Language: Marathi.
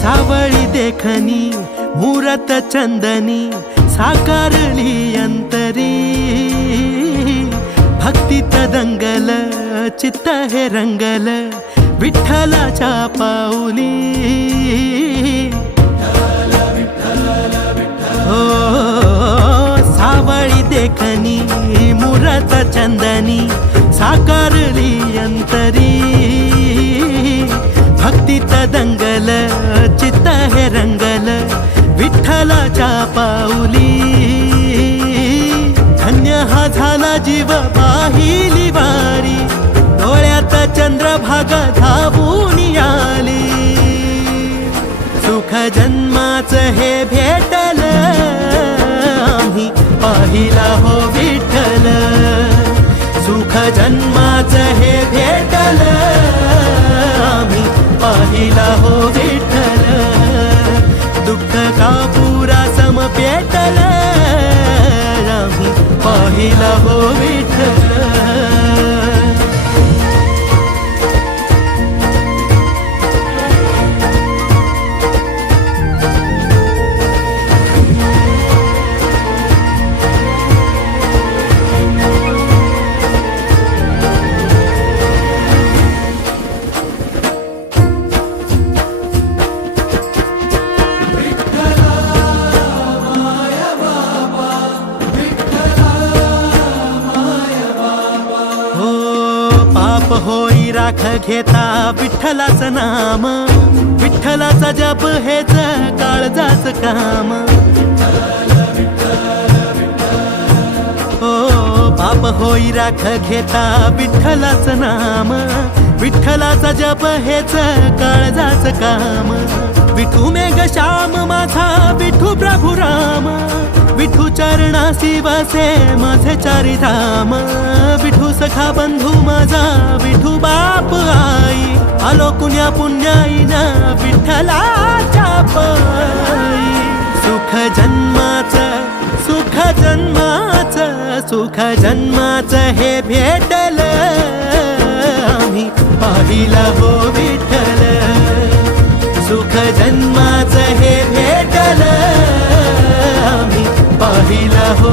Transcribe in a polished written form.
सावळी देखनी मुहूर्त चंदनी साकारली अंतरी भक्तीत दंगल चित्त हे रंगल विठ्ठलाच्या पाऊली हो सावळी देखनी मुहूर्त चंदनी साकारली अंतरी भक्तीत दंगल चित्त हे रंगल विठ्ठलाच्या पाऊली धन्य हा झाला जीव पाहिली वारी डोळ्यात चंद्रभागा धावून आली सुख जन्माचं हे भेटल आम्ही पाहिला हो विठ्ठल सुख जन्माचं हे भेटल आम्ही पाहिला हो विठ्ठल दुःख का पुरा सम पेटल आम्ही पाहिला हो विठ्ठल होई राख घेता विठ्ठलाचं नाम विठ्ठलाचा जप हेच काळजाच काम हो पाप होई राख घेता विठ्ठलाचं नाम विठ्ठलाचा जप हेच काळजाच काम विठू मेघ श्याम माझा विठू प्रभू राम विठू चरणासी वसे माझे चारी धाम विठू सखा बंधू माझा विठू बाप आई आलो कुण्या पुण्याईना विठ्ठलाच्या पायी सुख जन्माचं सुख जन्माचं सुख जन्माचं हे भेटल आम्ही पाहिला हो विठ्ठल सुख जन्माचं हे भेटल आम्ही पाहिला हो